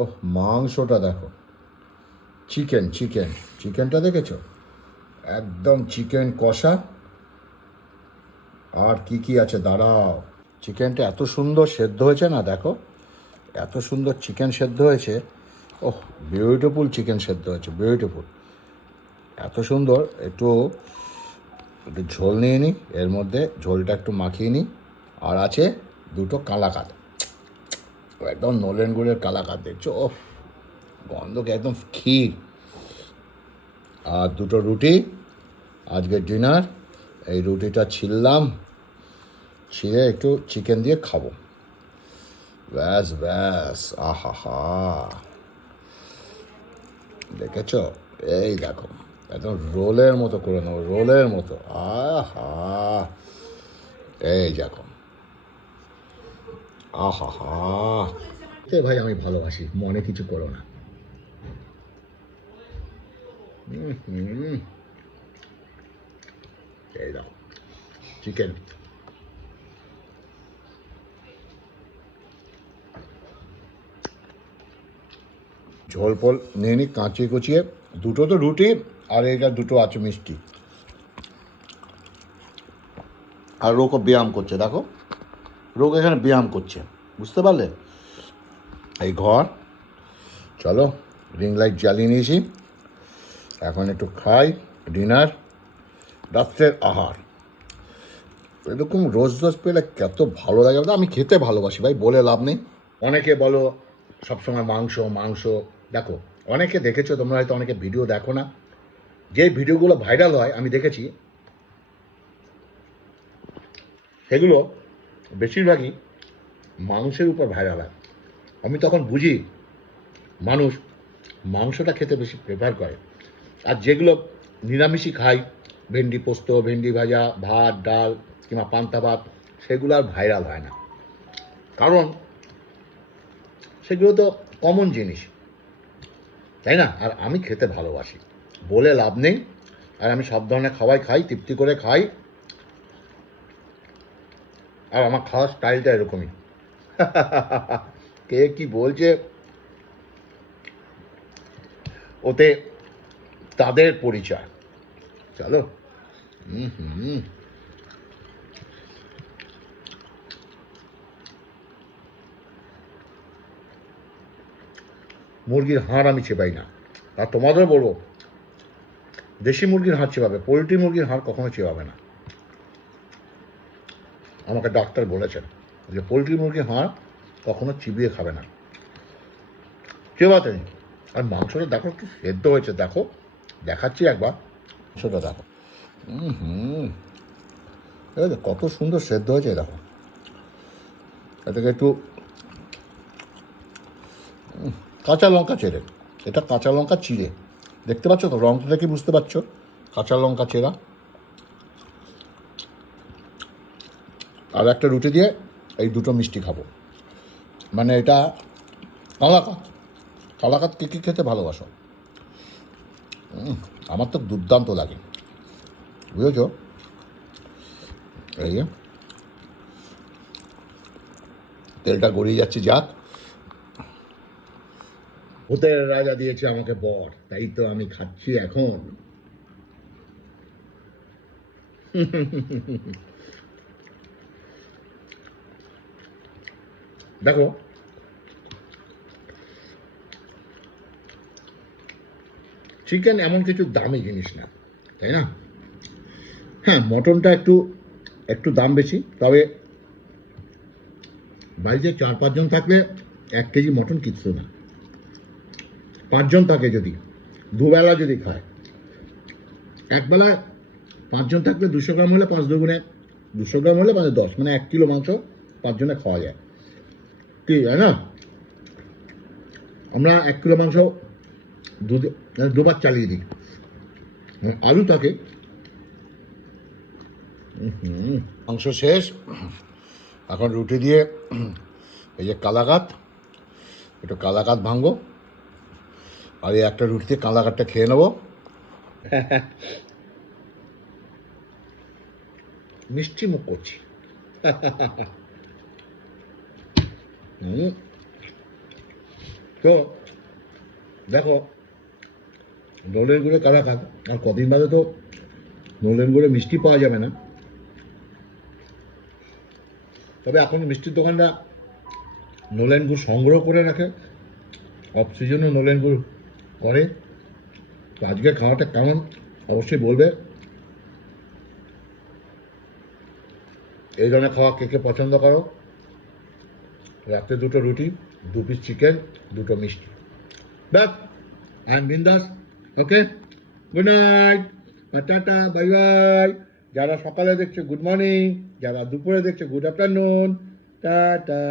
ওহ, মাংসটা দেখো, chicken chicken চিকেনটা দেখেছো, একদম চিকেন কষা। আর কি কি আছে দাঁড়াও, চিকেনটা এত সুন্দর সেদ্ধ হয়েছে না, দেখো এত সুন্দর চিকেন সেদ্ধ হয়েছে। ওহ, বিউটিফুল চিকেন সেদ্ধ হয়েছে, বিউটিফুল, এত সুন্দর। একটু একটু ঝোল নিয়ে নিই, এর মধ্যে ঝোলটা একটু মাখিয়ে নিই। আর আছে দুটো কালাকাঁদ, একদম নলেন গুড়ের কালাকাঁদ, দেখছো? ওহ, গন্ধকে একদম ক্ষীর। আর দুটো রুটি, আজকের ডিনার। এই রুটিটা ছিললাম, ছিঁড়ে একটু চিকেন দিয়ে খাবো, ব্যাস ব্যাস। আহা হা, দেখেছো? এই দেখো, একদম রোলের মতো করে নেবো, রোলের মতো। আহা, এই দেখো, আহা হা। তো ভাই আমি ভালোবাসি, মনে কিছু করো না। হুম, এই দাও চিকেন। ঝোল ফোল নিয়ে নিই কাঁচিয়ে কুচিয়ে, দুটো তো রুটি আর এইটা দুটো আছে মিষ্টি। আর রোগও ব্যায়াম করছে, দেখো রোগ এখানে ব্যায়াম করছে, বুঝতে পারলে? এই ঘর, চলো রিং লাইট জ্বালিয়ে নিয়েছি, এখন একটু খাই ডিনার, রাত্রের আহার। এরকম রোজ রোজ পেলে কত ভালো লাগে, আমি খেতে ভালোবাসি ভাই, বলে লাভ নেই। অনেকে বলো সবসময় মাংস মাংস, দেখো অনেকে দেখেছো তোমরা হয়তো, অনেকে ভিডিও দেখো না, যে ভিডিওগুলো ভাইরাল হয় আমি দেখেছি, সেগুলো বেশিরভাগই মাংসের উপর ভাইরাল হয়। আমি তখন বুঝি মানুষ মাংসটা খেতে বেশি প্রেফার করে। আর যেগুলো নিরামিষই খাই, ভেন্ডি পোস্ত, ভেন্ডি ভাজা, ভাত ডাল কিংবা পান্তা ভাত, সেগুলো আর ভাইরাল হয় না, কারণ সেগুলো তো কমন জিনিস, তাই না? আর আমি খেতে ভালোবাসি, বলে লাভ নেই। আর আমি সব ধরনের খাওয়াই খাই, তৃপ্তি করে খাই। আর আমার খাওয়ার স্টাইলটা এরকমই। কে কি বলছে ওতে তাদের পরিচয়। চলো। হুম হুম। মুরগির হাড় আমি চেপাই না, আর তোমাদের বলবো দেশি মুরগির হাড় চেপাবে, পোলট্রি মুরগির হাড় কখনো চেপাবে না। আমাকে ডাক্তার বলেছেন যে পোলট্রি মুরগির হাড় কখনো চিবিয়ে খাবে না, চেবাতে নেই। আর মাংসটা দেখো কি সেদ্ধ হয়েছে, দেখো দেখাচ্ছি একবার, মাংসটা দেখো। হুম হুম, কত সুন্দর সেদ্ধ হয়েছে, দেখো। এটাকে একটু কাঁচা লঙ্কা চেরে, এটা কাঁচা লঙ্কা চিড়ে, দেখতে পাচ্ছ তো রংটা দেখে বুঝতে পারছো, কাঁচা লঙ্কা চেরা। আর একটা রুটি দিয়ে এই দুটো মিষ্টি খাবো, মানে এটা কালাকাঁদ। কালাকাঁদ কী কী খেতে ভালোবাসো? আমার তো দুর্দান্ত লাগে, বুঝেছ? এই যে তেলটা গড়িয়ে যাচ্ছে, যাক। ভূতের রাজা দিয়েছে আমাকে বর, তাই তো আমি খাচ্ছি এখন। দেখো, চিকেন এমন কিছু দামি জিনিস না, তাই না? হ্যাঁ, মটনটা একটু একটু দাম বেশি, তবে বাড়িতে 4-5 জন থাকলে 1 কেজি মটন কিচ্ছু না। 5 জন থাকে যদি, দুবেলা যদি খায়, একবেলা 5 জন থাকলে 200 গ্রাম হলে 5 দুগুণে 200 গ্রাম হলে 5-10, মানে 1 কিলো মাংস 5 জনে খাওয়া যায়, কি তাই না? আমরা 1 কিলো মাংস দুবার চালিয়ে দিই। আলু থাকে। মাংস শেষ, এখন রুটি দিয়ে এই যে কালাকাঁদ, একটু কালাকাঁদ ভাঙবো, আর এই একটা রুটিতে কালাকাঁদটা খেয়ে নেবো। মিষ্টি মুখ করছি। তো দেখো নলেন গুড়ে কারা খাক, আর কদিন বাদে তো নলেন গুড়ে মিষ্টি পাওয়া যাবে না। তবে এখন মিষ্টির দোকানরা নলেন গুড় সংগ্রহ করে রাখে, অফ সিজনে নলেন গুড় করে। তো আজকে খাওয়াটা কেমন অবশ্যই বলবে। এই ধরনের খাওয়া কে কে পছন্দ করো। রাতে 2টো রুটি, 2 পিস চিকেন, 2টো মিষ্টি, ব্যাস I am bindaas. Okay, good night, tata, bye bye. যারা সকালে দেখছে গুড মর্নিং, যারা দুপুরে দেখছে গুড আফটারনুন, টাটা।